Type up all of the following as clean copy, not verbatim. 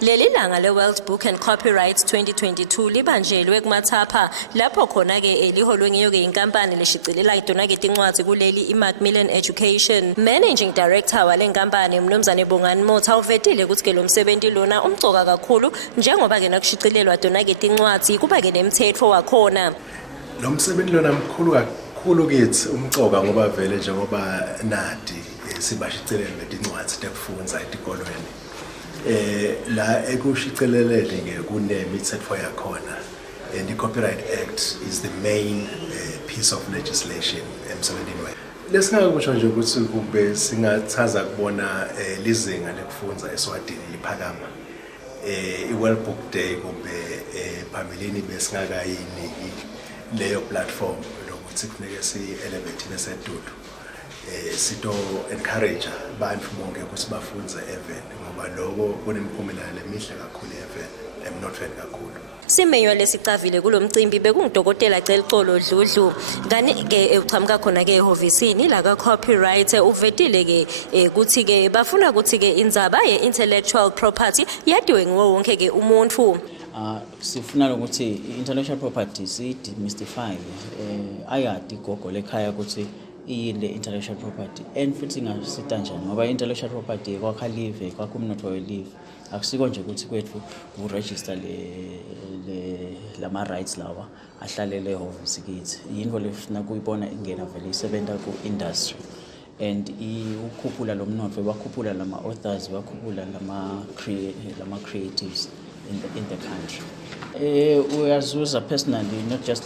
Leli langa le World Book and Copyright 2022 libanjelwe kuMathapha lapho khona ke liholwe ngiyo ke inkampani leshicilela idona ke tincwadi kuleli Macmillan Education. Managing Director wale nkampani Mnumzane Bongani Motha uvetile ukuthi ke lo msebenzi lona umcoka kakhulu njengoba ke nakushicilelwa dona ke tincwadi kuba ke nemthetho wakhona. Lo msebenzi lona mkhulu kakhulu kithi umcoka ngoba vele njengoba nadi sibashicilela letincwadi tekufundza etikolweni. La ekushicilelele ke kunemithetho yakhona, and the Copyright Act is the main piece of legislation emsebenzini wethu. Lesingakusho nje ukuthi kube singathaza kubona lizinga lekufundza eSwatini liphakama. I-World Book Day kube phambilini besingakayini leyo platform lokuthi kufuneka si-elevate nesedudu. Sito encourage abantu bonke ukuthi bafunze even ngoba lokho kunemiphumela lemihle kakhulu even emnothweni kakhulu. Simenywa lesicavile kulomcimbi bekungidokotela Celicolo Dludlu ngani ke uchamuka khona ke ehovisini la ka copyright uvetile ke ukuthi ke bafuna ukuthi ke indzaba ye intellectual property yadiwe ngo wonke ke umuntu. Sifuna ukuthi intellectual property si demystify ayati gogo lekhaya ukuthi ile intellectual property and futhi ngasita njani ngoba intellectual property kwakha live kwakumnotho welive akusiko nje ukuthi kwethu uregister lama rights lawa ahlalele ehhovisi kithi yinto lefuna kuyibona ingena vele isebenza ku industry and ukhuphula lomnotho bakhuphula lama authors bakhuphula lama creatives in the country. Uyazuza personally, not just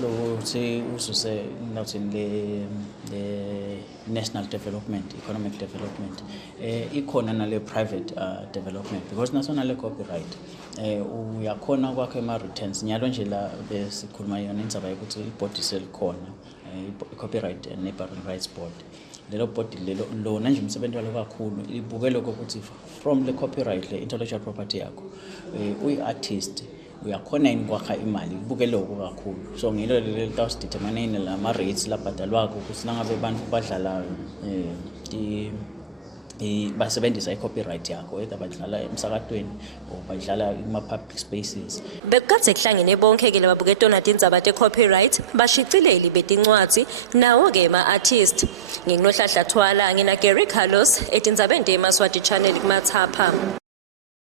say not in the national development, economic development, economic private development, because national copyright. We are corner work returns. Nyalo nje la besikhuluma yona indzaba yokuthi ibody selikhona copyright and neighboring rights board. Lelo body lona nje umsebenzi walo kakhulu ibuke lokho ukuthi from the copyright le intellectual property yakho uyi-artist uyakhona yini kwakha imali ibuke lokho kakhulu so ngilo leli tawusidetermine lama rates labhadalwako ukuthi nangabe abantu badlala basebenzisa i-copyright yakho either badlala emsakatweni or badlala kuma-public spaces. Bekukade kuhlangene bonke ke lababuke tona tindzaba te-copyright bashicileli betincwadzi nawo ke ma-artist nginohlahla thwala ngina Gary Carlos etindzabeni te Maswati channel kuMathapha.